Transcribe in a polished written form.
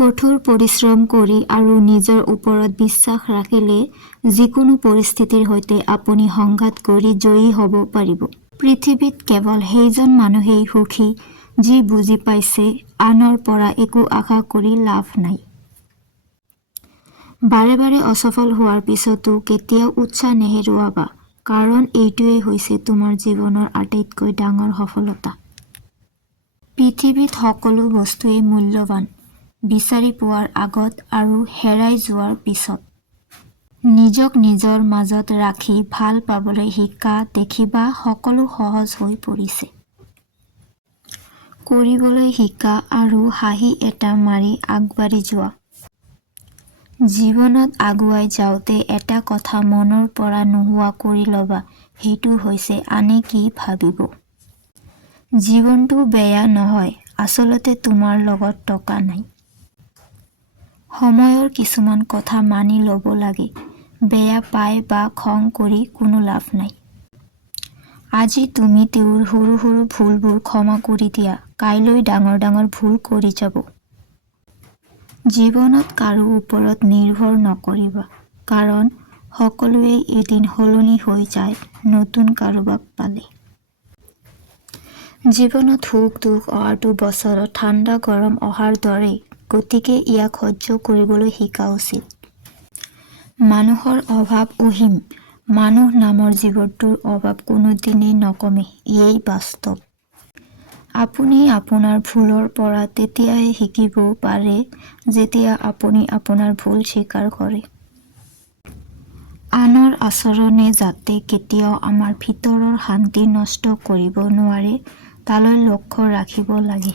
কঠোৰ পৰিশ্ৰম কৰি আৰু নিজৰ ওপৰত বিশ্বাস ৰাখিলে যিকোনো পৰিস্থিতিৰ সৈতে আপুনি সংঘাত কৰি জয়ী হ'ব পাৰিব। পৃথিৱীত কেৱল সেইজন মানুহেই সুখী যি বুজি পাইছে আনৰ পৰা একো আশা কৰি লাভ নাই। বাৰে বাৰে অসফল হোৱাৰ পিছতো কেতিয়াও উৎসাহ নেহেৰুৱাবা, কাৰণ এইটোৱেই হৈছে তোমাৰ জীৱনৰ আটাইতকৈ ডাঙৰ সফলতা। পৃথিৱীত সকলো বস্তুৱেই মূল্যৱান, বিচাৰি পোৱাৰ আগত আৰু হেৰাই যোৱাৰ পিছত। নিজক নিজৰ মাজত ৰাখি ভাল পাবলৈ শিকা, দেখিবা সকলো সহজ হৈ পৰিছে। কৰিবলৈ শিকা আৰু হাঁহি এটা মাৰি আগবাঢ়ি যোৱা। জীৱনত আগুৱাই যাওঁতে এটা কথা মনৰ পৰা নোহোৱা কৰি ল'বা, সেইটো হৈছে আনে কি ভাবিব। জীৱনটো বেয়া নহয়, আচলতে তোমাৰ লগত টকা নাই। সময়ৰ কিছুমান কথা মানি ল'ব লাগে, বেয়া পাই বা খং কৰি কোনো লাভ নাই। আজি তুমি তেওঁৰ সৰু সৰু ভুলবোৰ ক্ষমা কৰি দিয়া, কাইলৈ ডাঙৰ ডাঙৰ ভুল কৰি যাব। জীৱনত কাৰো ওপৰত নিৰ্ভৰ নকৰিবা, কাৰণ সকলোৱে এদিন সলনি হৈ যায় নতুন কাৰোবাক পালে। জীৱনত সুখ দুখ অহাটো বছৰত ঠাণ্ডা গৰম অহাৰ দৰেই, গতিকে ইয়াক সহ্য কৰিবলৈ শিকা উচিত। মানুহৰ অভাৱ অসীম, মানুহ নামৰ জীৱটোৰ অভাৱ কোনোদিনেই নকমে, এয়েই বাস্তৱ। আপুনি আপোনাৰ ভুলৰ পৰা তেতিয়াহে শিকিব পাৰে যেতিয়া আপুনি আপোনাৰ ভুল স্বীকাৰ কৰে। আনৰ আচৰণে যাতে কেতিয়াও আমাৰ ভিতৰৰ শান্তি নষ্ট কৰিব নোৱাৰে, তালৈ লক্ষ্য ৰাখিব লাগে।